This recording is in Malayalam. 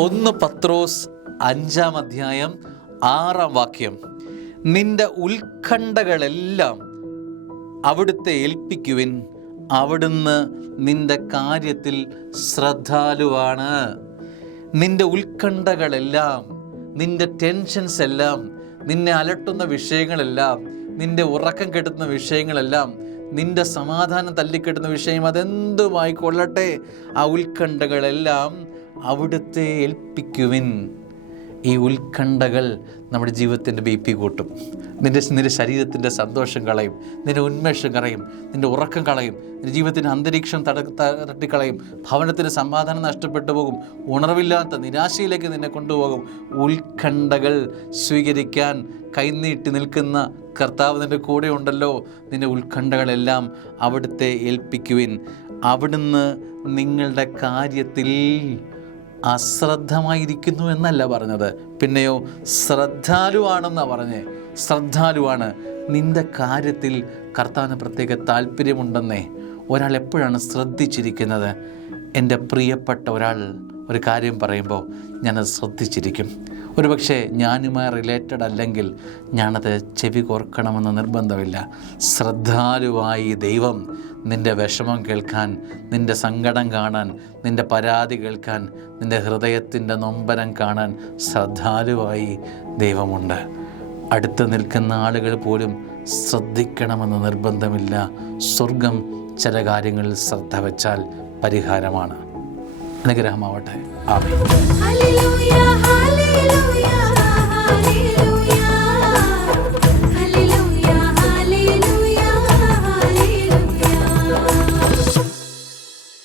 1 പത്രോസ് 5-ാം അധ്യായം 6-ാം വാക്യം. നിന്റെ ഉത്കണ്ഠകളെല്ലാം അവിടുത്തെ ഏൽപ്പിക്കുവിൻ, അവിടുന്ന് നിന്റെ കാര്യത്തിൽ ശ്രദ്ധാലുവാണ്. നിന്റെ ഉത്കണ്ഠകളെല്ലാം, നിന്റെ ടെൻഷൻസ് എല്ലാം, നിന്നെ അലട്ടുന്ന വിഷയങ്ങളെല്ലാം, നിന്റെ ഉറക്കം കെടുത്തുന്ന വിഷയങ്ങളെല്ലാം, നിന്റെ സമാധാനം തല്ലിക്കെട്ടുന്ന വിഷയം അതെന്തുമായിക്കൊള്ളട്ടെ, ആ ഉത്കണ്ഠകളെല്ലാം അവിടുത്തെ ഏൽപ്പിക്കുവിൻ. ഈ ഉത്കണ്ഠകൾ നമ്മുടെ ജീവിതത്തിൻ്റെ BP കൂട്ടും. നിന്റെ ശരീരത്തിൻ്റെ സന്തോഷം കളയും, നിന്റെ ഉന്മേഷം കളയും, നിന്റെ ഉറക്കം കളയും, നിന്റെ ജീവിതത്തിൻ്റെ അന്തരീക്ഷം തട്ടിക്കളയും. ഭവനത്തിന് സമാധാനം നഷ്ടപ്പെട്ടു പോകും, ഉണർവില്ലാത്ത നിരാശയിലേക്ക് നിന്നെ കൊണ്ടുപോകും. ഉത്കണ്ഠകൾ സ്വീകരിക്കാൻ കൈനീട്ടി നിൽക്കുന്ന കർത്താവ് നിൻ്റെ കൂടെ ഉണ്ടല്ലോ. നിന്റെ ഉത്കണ്ഠകളെല്ലാം അവിടുത്തെ ഏൽപ്പിക്കുവിൻ, അവിടുന്ന് നിങ്ങളുടെ കാര്യത്തിൽ അശ്രദ്ധമായിരിക്കുന്നു എന്നല്ല പറഞ്ഞത്, പിന്നെയോ ശ്രദ്ധാലുവാണെന്നാണ് പറഞ്ഞേ. ശ്രദ്ധാലുവാണ്. നിൻ്റെ കാര്യത്തിൽ കർത്താവിന് പ്രത്യേക താല്പര്യമുണ്ടെന്നേ. ഒരാൾ എപ്പോഴാണ് ശ്രദ്ധിച്ചിരിക്കുന്നത്? എൻ്റെ പ്രിയപ്പെട്ട ഒരാൾ ഒരു കാര്യം പറയുമ്പോൾ ഞാനത് ശ്രദ്ധിച്ചിരിക്കും. ഒരുപക്ഷെ ഞാനുമായി റിലേറ്റഡ് അല്ലെങ്കിൽ ഞാനത് ചെവി കോർക്കണമെന്ന് നിർബന്ധമില്ല. ശ്രദ്ധാലുവായി ദൈവം നിൻ്റെ വിഷമം കേൾക്കാൻ, നിൻ്റെ സങ്കടം കാണാൻ, നിൻ്റെ പരാതി കേൾക്കാൻ, നിൻ്റെ ഹൃദയത്തിൻ്റെ നൊമ്പരം കാണാൻ ശ്രദ്ധാലുവായി ദൈവമുണ്ട്. അടുത്ത് നിൽക്കുന്ന ആളുകൾ പോലും ശ്രദ്ധിക്കണമെന്ന് നിർബന്ധമില്ല. സ്വർഗം ചില കാര്യങ്ങളിൽ ശ്രദ്ധ വച്ചാൽ പരിഹാരമാണ്. അനുഗ്രഹമാവട്ടെ. ആമേൻ.